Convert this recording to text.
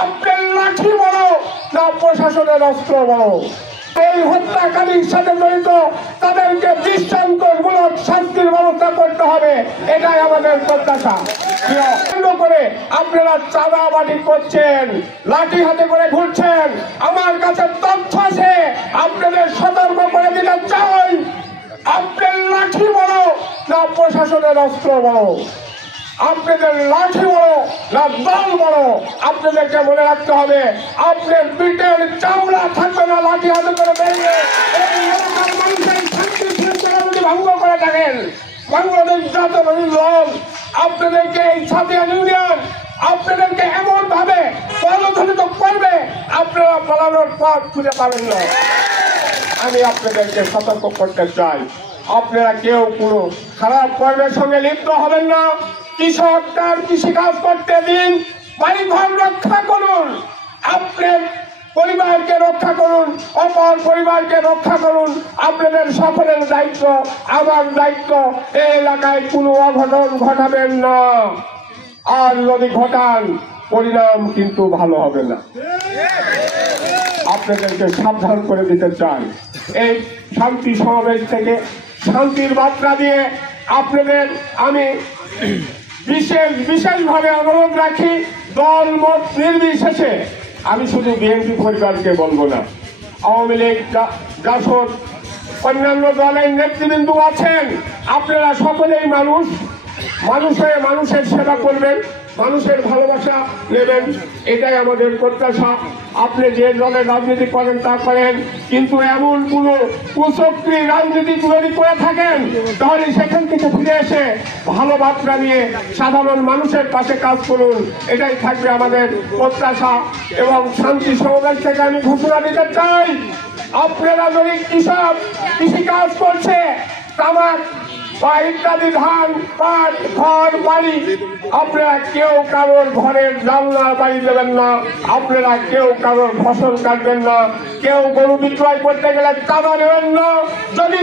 আপনার লাঠি বড় না প্রশাসনের অস্ত্র বড়? এই হত্যাকারীর সাথে জড়িত তাদেরকে দৃষ্টান্তমূলক শাস্তির ব্যবস্থা করতে হবে, এটাই আমাদের প্রত্যাশা। করে আপনারা চাঁদাবাজি করছেন, লাঠি হাতে করে ঘুরছেন, আমার কাছে তথ্য আছে, আপনাদের সতর্ক করে দিতে চাই। আপনার লাঠি বড় না প্রশাসনের অস্ত্র বড়? আপনাদের লাঠি বড় না দল বড়? আপনাদেরকে মনে রাখতে হবে, আপনার পিঠের চামড়া থাকবে না লাঠি হাতে করে বেরিয়ে এই এলাকার মানুষের শান্তি শৃঙ্খলা যদি ভঙ্গ করে থাকেন। বাংলাদেশ জাতীয়তাবাদী দল আপনাদেরকে এই ছাতিয়া ইউনিয়ন আপনাদেরকে এমন ভাবে পদধ্বনিত করবে, আপনারা পালানোর পথ খুঁজে পাবেন না। আমি আপনাদেরকে সতর্ক করতে চাই, আপনারা কেউ কোনো খারাপ কর্মের সঙ্গে লিপ্ত হবেন না। কৃষক তার কৃষিকাজ করতে দিন, বাড়িঘর রক্ষা করুন, আপনার পরিবারকে রক্ষা করুন, অপর পরিবারকে রক্ষা করুন। আপনাদের সকলের দায়িত্ব, আমার দায়িত্ব, এই এলাকায় কোনো অঘটন ঘটাবেন না। আর যদি ঘটান, পরিণাম কিন্তু ভালো হবে না। আপনাদেরকে সাবধান করে দিতে চাই। এই শান্তি সমাবেশ থেকে শান্তির বার্তা দিয়ে আপনাদের আমি বিশেষভাবে অনুরোধ রাখি, দল মত নির্বিশেষে, আমি শুধু বিএনপি পরিবারকে বলবো না, আওয়ামী লীগ, জাসদ, অন্যান্য দলের নেতৃবৃন্দ আছেন, আপনারা সকলেই মানুষ, মানুষের সেবা করবেন, মানুষের ভালোবাসা নেবেন, এটাই আমাদের প্রত্যাশা। আপনি যে দলের রাজনীতি করেন তা করেন, কিন্তু এমন কোন কুচক্রী রাজনীতি যদি করে থাকেন, তাহলে সেখান থেকে ফিরে এসে ভালো বার্তা নিয়ে সাধারণ মানুষের পাশে কাজ করুন, এটাই থাকবে আমাদের প্রত্যাশা। এবং শান্তি সমাবেশ থেকে আমি ঘোষণা দিতে চাই, আপনারা যদি কৃষিকাজ করছে, তামাক বা ইত্যাদি ধান, পাট, ঘর, বাড়ি, আপনারা কেউ কারোর ঘরের জানলা বাড়ি দেবেন না, আপনারা কেউ কারোর ফসল কাটবেন না, কেউ গরু বিক্রয় করতে গেলে চাঁদা নেবেন না। যদি